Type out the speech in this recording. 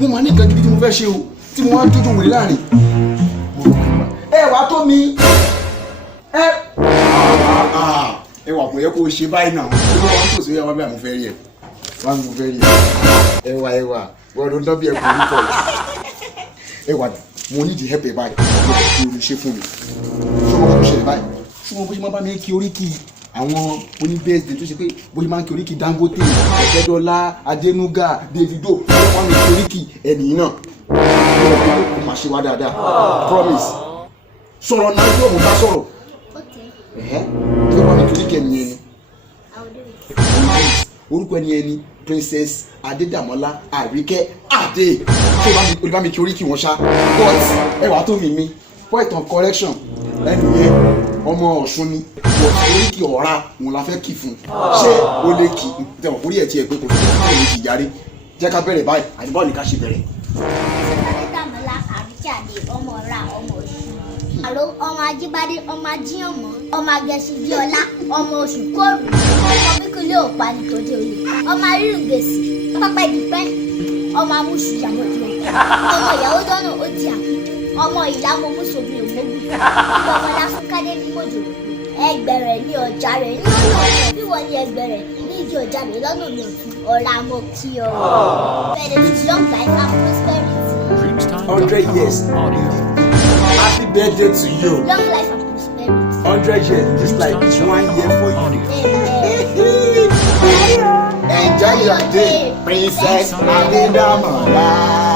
mo máa ní nǹkan gidi tí mo fẹ́ ṣe o tí mo wá ń jójó wèrè láàrin. ẹ wàá tó mi ẹ wà kò yẹ kó o ṣe báyìí náà ṣé wọ́n wá ń tòṣe yẹ wá bí àmọ́ fẹ́ rí ẹ wá mi mo fẹ́ rí ẹ ẹ wà wọ́n ló ń dán bí ẹ kò ní kọ́ ẹ wà mo ní di help ẹ báyìí mo kò fi orin ṣe fún mi ṣé wọ́n kò ṣẹlẹ̀ báyìí ṣé wọ́n bó ṣe máa bá mi kí oríkì àwọn oníbẹ́ẹ̀sì tó ṣe pé bó ṣe máa ń kí oríkì Dangote Ọ̀tẹ́dọ́lá Adénúgà Davido wọ́n mi kí oríkì ẹnìyí náà kó máa ṣe wá dáadáa promise sọ̀rọ̀ náà yóò mú bá sọ̀rọ̀ tó bá mi kí oríkì ẹnìyẹn ni orúkọ ẹnìyẹn ni Princess Adédàmọ́lá Àríkẹ́ Adé tó bá mi kí oríkì wọn ṣá but ẹwà tó mi point of correction ẹnìyẹn ọmọ Ọ̀ṣun ni oríkì ọ̀ra òun la fẹ́ kì fún ṣé o lè kì tẹ̀wọ̀n orí ẹ̀ tí ẹ pé kò tó kí lè kì járe jẹ́ ká bẹ̀rẹ̀ báyìí àdìbò ní ká ṣe bẹ̀rẹ̀. Adédàmọ́lá Àríkẹ́ Adé ọmọ ọ̀ra ọmọ Ọ̀ṣun àlọ́ ọmọ Ajíbádé ọmọ Ajíyànmọ́ ọmọ Agẹṣin Bíọ́lá ọmọ Oṣù Kóòrù ọmọ Bíkúlé Òpá nítòdé olè ọmọ Arírùngèsì pápá ìdìpẹ́ ọmọ Amúṣu Ìyàmọ̀dé ọmọ Ìyàwó dọ́nà ó di àkú ọmọ Ìlàmọ̀ mùsùlùmí ògbógun ọmọ Lásùnkádé ní mòjò ẹgbẹ̀rẹ̀ ní ọjà rẹ̀ ní ọ̀nà ọ̀sẹ̀ bí wọ́n ní ẹgbẹ̀rẹ̀ ní ìdí ọjà rẹ̀ lọ́nà mi ọ̀tún ọ̀la mo kí ọ. Benedict long life and prosperity. 100 years. Happy birthday to you. Long life and prosperity. 100 years, just like 1 year for you. Enjoy your day, Princess Adédàmọ́lá.